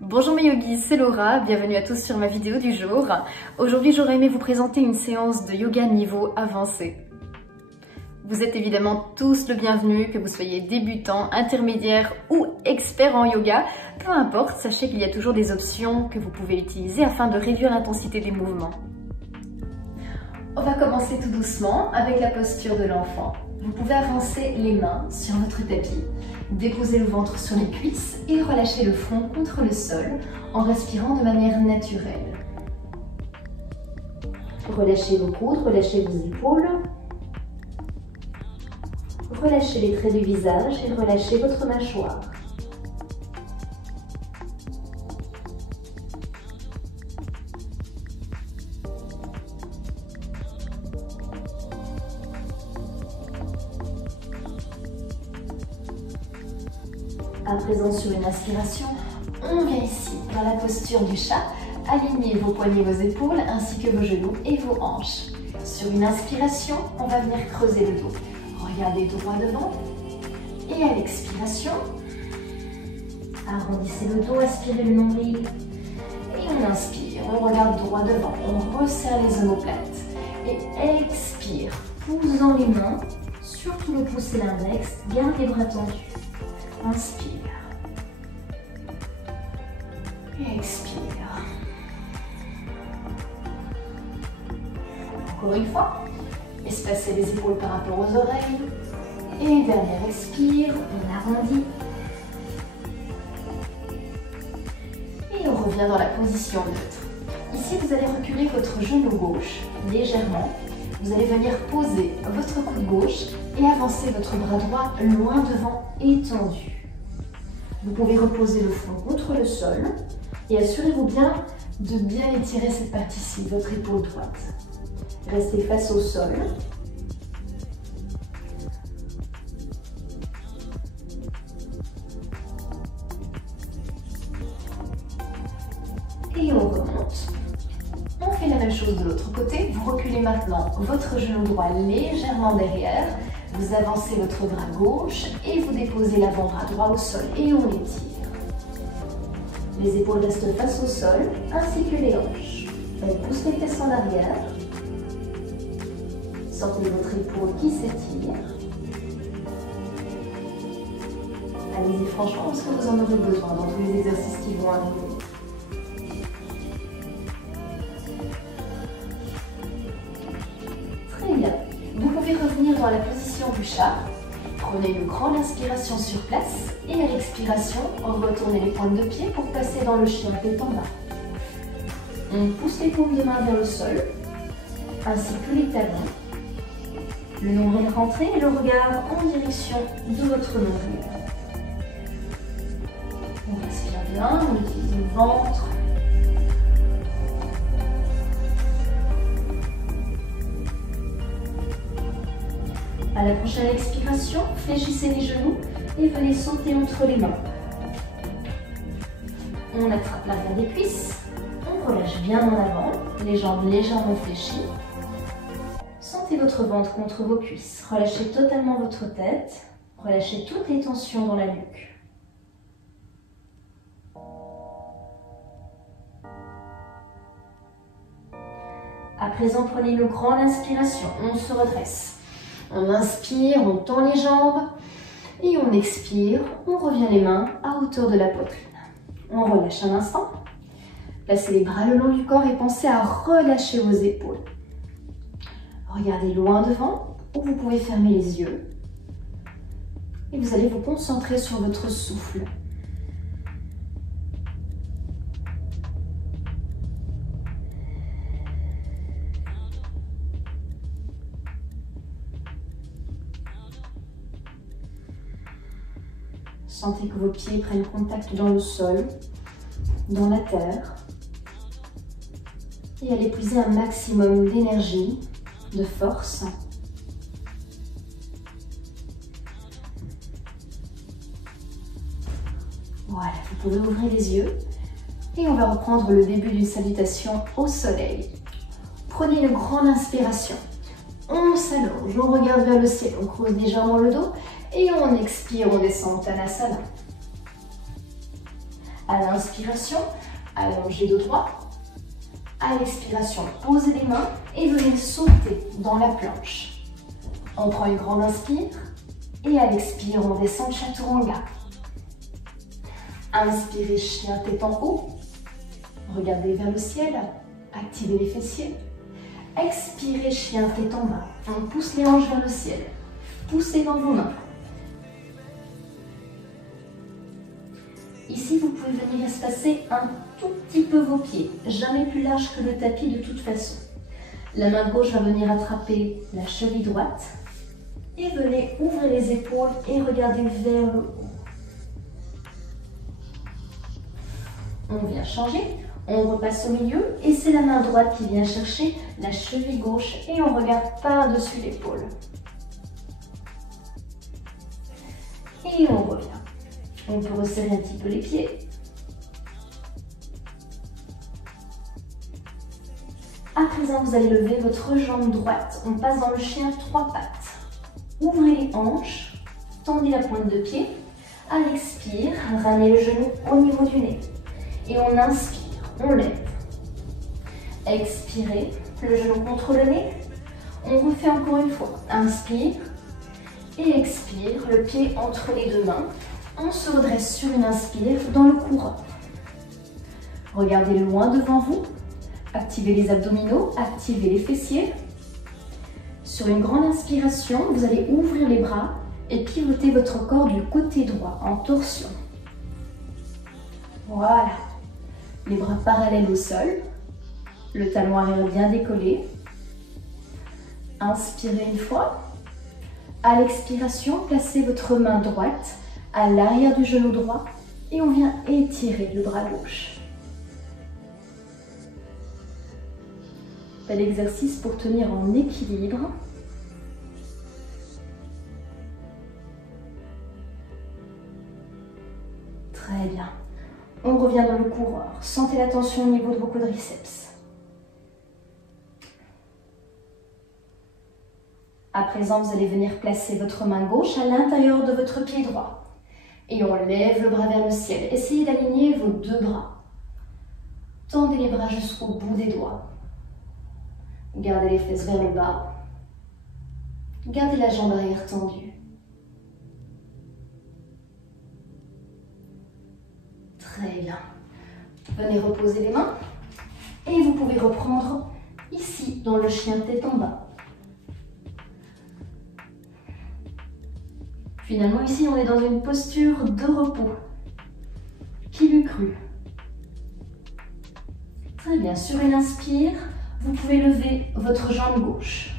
Bonjour mes yogis, c'est Laura, bienvenue à tous sur ma vidéo du jour. Aujourd'hui j'aurais aimé vous présenter une séance de yoga niveau avancé. Vous êtes évidemment tous le bienvenu, que vous soyez débutant, intermédiaire ou expert en yoga. Peu importe, sachez qu'il y a toujours des options que vous pouvez utiliser afin de réduire l'intensité des mouvements. On va commencer tout doucement avec la posture de l'enfant. Vous pouvez avancer les mains sur votre tapis, déposer le ventre sur les cuisses et relâcher le front contre le sol en respirant de manière naturelle. Relâchez vos coudes, relâchez vos épaules. Relâchez les traits du visage et relâchez votre mâchoire. À présent, sur une inspiration, on vient ici dans la posture du chat. Alignez vos poignets, vos épaules ainsi que vos genoux et vos hanches. Sur une inspiration, on va venir creuser le dos. Regardez droit devant. Et à l'expiration, arrondissez le dos, aspirez le nombril. Et on inspire, on regarde droit devant, on resserre les omoplates. Et expire, posant les mains, surtout le pouce et l'index, garde les bras tendus. Inspire. Et expire. Encore une fois. Espacez les épaules par rapport aux oreilles. Et dernière expire, on arrondit. Et on revient dans la position neutre. Ici, vous allez reculer votre genou gauche légèrement. Vous allez venir poser votre coude gauche et avancer votre bras droit loin devant, étendu. Vous pouvez reposer le front contre le sol et assurez-vous bien de bien étirer cette partie-ci, votre épaule droite. Restez face au sol. Et on remonte. On fait la même chose de l'autre côté. Vous reculez maintenant votre genou droit légèrement derrière. Vous avancez votre bras gauche et vous déposez l'avant-bras droit au sol et on étire. Les épaules restent face au sol ainsi que les hanches. On pousse les fesses en arrière. Sentez votre épaule qui s'étire. Allez-y franchement parce que vous en aurez besoin dans tous les exercices qui vont arriver. Très bien. Vous pouvez revenir dans la position du chat. Prenez une grande inspiration sur place et à l'expiration, retournez les pointes de pied pour passer dans le chien tête en bas. On pousse les paumes de main vers le sol, ainsi que les talons. Le nombril rentré et le regard en direction de votre nombril. On respire bien, on utilise le ventre. À la prochaine expiration, fléchissez les genoux et venez sauter entre les mains. On attrape l'arrière des cuisses, on relâche bien en avant, les jambes légèrement fléchies. Sentez votre ventre contre vos cuisses, relâchez totalement votre tête, relâchez toutes les tensions dans la nuque. À présent, prenez une grande inspiration, on se redresse. On inspire, on tend les jambes et on expire, on revient les mains à hauteur de la poitrine. On relâche un instant, placez les bras le long du corps et pensez à relâcher vos épaules. Regardez loin devant ou vous pouvez fermer les yeux et vous allez vous concentrer sur votre souffle. Sentez que vos pieds prennent contact dans le sol, dans la terre. Et allez puiser un maximum d'énergie, de force. Voilà, vous pouvez ouvrir les yeux. Et on va reprendre le début d'une salutation au soleil. Prenez une grande inspiration. On s'allonge, on regarde vers le ciel, on creuse légèrement le dos. Et on expire, on descend au Tanasana. À l'inspiration, allongez le droit. À l'expiration, posez les mains et venez sauter dans la planche. On prend une grande inspire et à l'expire, on descend chaturanga. Inspirez, chien tête en haut. Regardez vers le ciel. Activez les fessiers. Expirez, chien tête en bas. On pousse les hanches vers le ciel. Poussez dans vos mains. Ici, vous pouvez venir espacer un tout petit peu vos pieds, jamais plus large que le tapis de toute façon. La main gauche va venir attraper la cheville droite et venez ouvrir les épaules et regarder vers le haut. On vient changer, on repasse au milieu et c'est la main droite qui vient chercher la cheville gauche et on regarde par-dessus l'épaule. Et on revient. On peut resserrer un petit peu les pieds. À présent, vous allez lever votre jambe droite. On passe dans le chien 3 pattes. Ouvrez les hanches, tendez la pointe de pied. À l'expire, ramenez le genou au niveau du nez. Et on inspire, on lève. Expirez, le genou contre le nez. On refait encore une fois. Inspire et expire, le pied entre les deux mains. On se redresse sur une inspire dans le courant. Regardez loin devant vous. Activez les abdominaux, activez les fessiers. Sur une grande inspiration, vous allez ouvrir les bras et pivoter votre corps du côté droit en torsion. Voilà. Les bras parallèles au sol. Le talon arrière bien décollé. Inspirez une fois. À l'expiration, placez votre main droite à l'arrière du genou droit et on vient étirer le bras gauche. Bel exercice pour tenir en équilibre. Très bien. On revient dans le coureur. Sentez la tension au niveau de vos quadriceps. À présent, vous allez venir placer votre main gauche à l'intérieur de votre pied droit. Et on lève le bras vers le ciel. Essayez d'aligner vos deux bras. Tendez les bras jusqu'au bout des doigts. Gardez les fesses vers le bas. Gardez la jambe arrière tendue. Très bien. Venez reposer les mains. Et vous pouvez reprendre ici, dans le chien tête en bas. Finalement, ici, on est dans une posture de repos. Pieds crus. Très bien. Sur une inspire, vous pouvez lever votre jambe gauche.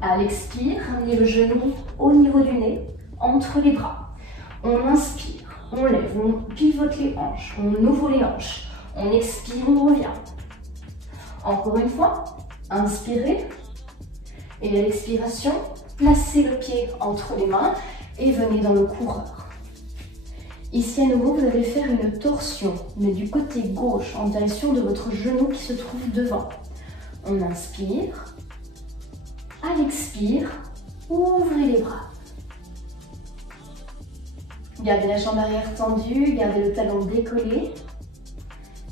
À l'expire, ramenez le genou au niveau du nez, entre les bras. On inspire, on lève, on pivote les hanches, on ouvre les hanches. On expire, on revient. Encore une fois, inspirez. Et à l'expiration, placez le pied entre les mains et venez dans le coureur. Ici, à nouveau, vous allez faire une torsion, mais du côté gauche, en direction de votre genou qui se trouve devant. On inspire. À l'expire, ouvrez les bras. Gardez la jambe arrière tendue, gardez le talon décollé.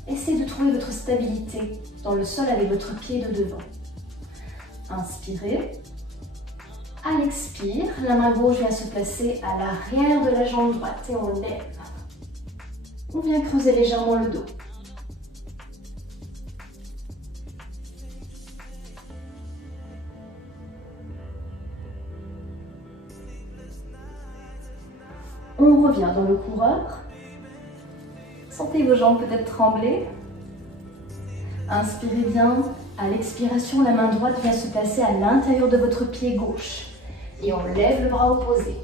Essayez de trouver votre stabilité dans le sol avec votre pied de devant. Inspirez. À l'expire, la main gauche vient se placer à l'arrière de la jambe droite et on lève. On vient creuser légèrement le dos. On revient dans le coureur. Sentez vos jambes peut-être trembler. Inspirez bien. À l'expiration, la main droite vient se placer à l'intérieur de votre pied gauche. Et on lève le bras opposé.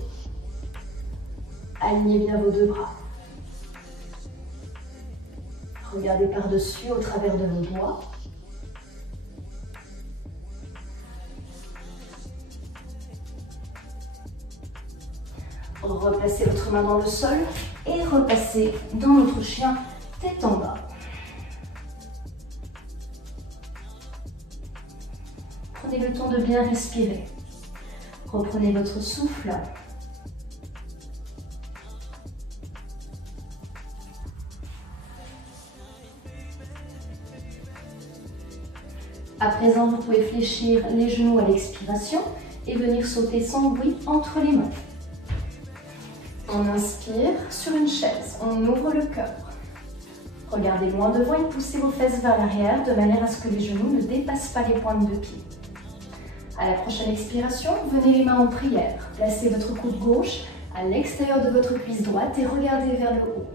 Alignez bien vos deux bras. Regardez par-dessus au travers de vos doigts. Replacez votre main dans le sol et repassez dans notre chien tête en bas. Prenez le temps de bien respirer. Reprenez votre souffle. À présent, vous pouvez fléchir les genoux à l'expiration et venir sauter sans bruit entre les mains. On inspire sur une chaise, on ouvre le cœur. Regardez loin devant et poussez vos fesses vers l'arrière de manière à ce que les genoux ne dépassent pas les pointes de pied. À la prochaine expiration, venez les mains en prière. Placez votre coude gauche à l'extérieur de votre cuisse droite et regardez vers le haut.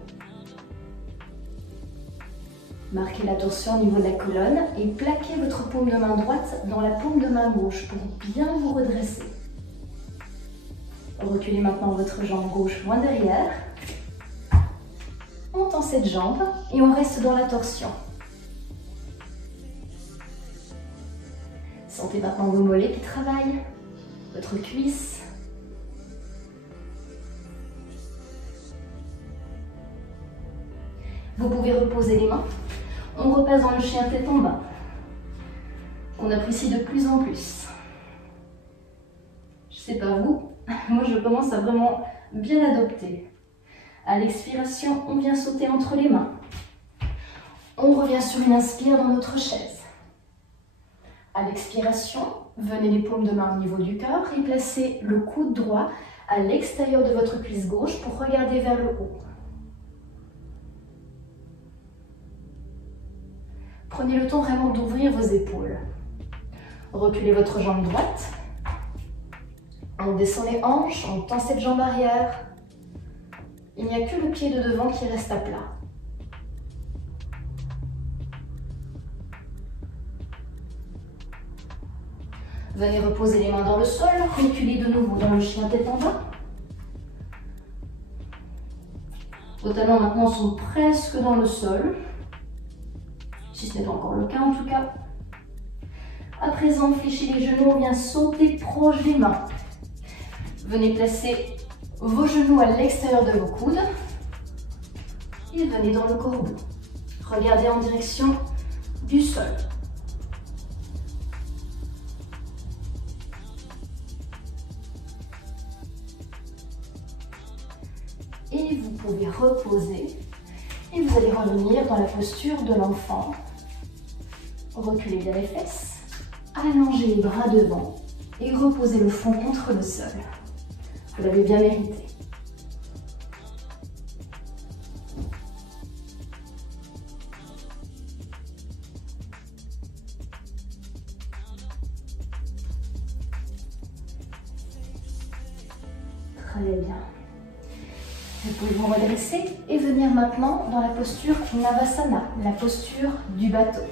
Marquez la torsion au niveau de la colonne et plaquez votre paume de main droite dans la paume de main gauche pour bien vous redresser. Reculez maintenant votre jambe gauche loin derrière. On tend cette jambe et on reste dans la torsion. Sentez maintenant vos mollets qui travaillent, votre cuisse. Vous pouvez reposer les mains. On repasse dans le chien tête en bas, qu'on apprécie de plus en plus. Je sais pas vous, moi je commence à vraiment bien l'adopter. À l'expiration, on vient sauter entre les mains. On revient sur une inspire dans notre chaise. À l'expiration, venez les paumes de main au niveau du cœur et placez le coude droit à l'extérieur de votre cuisse gauche pour regarder vers le haut. Prenez le temps vraiment d'ouvrir vos épaules. Reculez votre jambe droite. On descend les hanches, on tend cette jambe arrière. Il n'y a que le pied de devant qui reste à plat. Venez reposer les mains dans le sol, reculez de nouveau dans le chien tête en bas. Vos talons maintenant sont presque dans le sol. Si ce n'est pas encore le cas en tout cas. À présent, fléchez les genoux, on vient sauter proche des mains. Venez placer vos genoux à l'extérieur de vos coudes et venez dans le corbeau. Regardez en direction du sol. Et vous pouvez reposer et vous allez revenir dans la posture de l'enfant. Reculez bien les fesses, allongez les bras devant et reposez le front contre le sol. Vous l'avez bien mérité. Très bien. Vous pouvez vous redresser et venir maintenant dans la posture Navasana, la posture du bateau.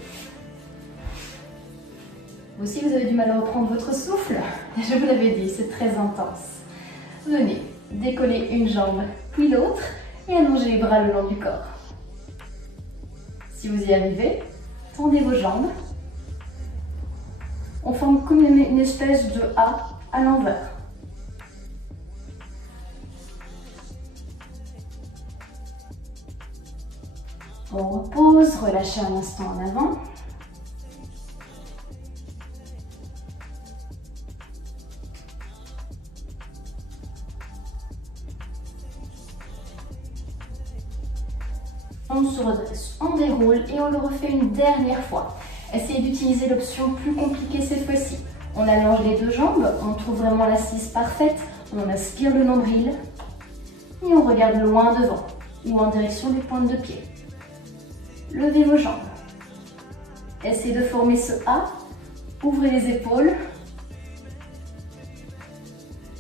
Vous aussi, vous avez du mal à reprendre votre souffle. Je vous l'avais dit, c'est très intense. Venez, décoller une jambe puis l'autre et allongez les bras le long du corps. Si vous y arrivez, tendez vos jambes. On forme comme une espèce de A à l'envers. On repose, relâchez un instant en avant. On se redresse, on déroule et on le refait une dernière fois. Essayez d'utiliser l'option plus compliquée cette fois-ci. On allonge les deux jambes, on trouve vraiment l'assise parfaite, on aspire le nombril et on regarde loin devant ou en direction des pointes de pied. Levez vos jambes. Essayez de former ce A. Ouvrez les épaules.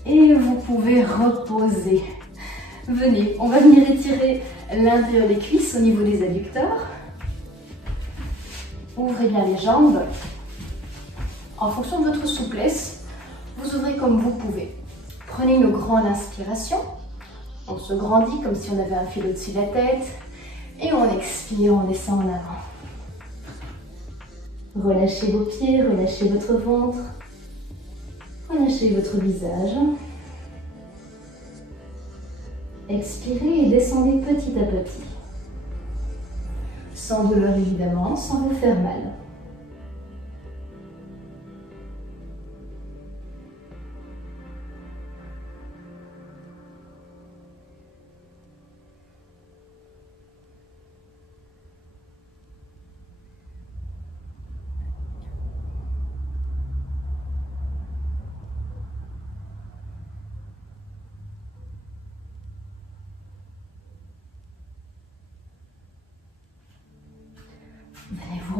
Et vous pouvez reposer. Venez, on va venir étirer l'intérieur des cuisses au niveau des adducteurs. Ouvrez bien les jambes. En fonction de votre souplesse, vous ouvrez comme vous pouvez. Prenez une grande inspiration. On se grandit comme si on avait un fil au-dessus de la tête. Et on expire, on descend en avant. Relâchez vos pieds, relâchez votre ventre. Relâchez votre visage. Expirez et descendez petit à petit. Sans douleur évidemment, sans vous faire mal.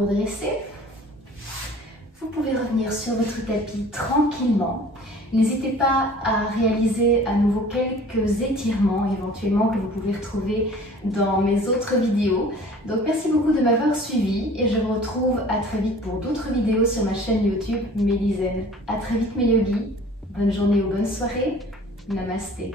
vous redresser. Vous pouvez revenir sur votre tapis tranquillement. N'hésitez pas à réaliser à nouveau quelques étirements éventuellement que vous pouvez retrouver dans mes autres vidéos. Donc merci beaucoup de m'avoir suivi et je vous retrouve à très vite pour d'autres vidéos sur ma chaîne YouTube Mélizen. À très vite mes yogis, bonne journée ou bonne soirée, namasté.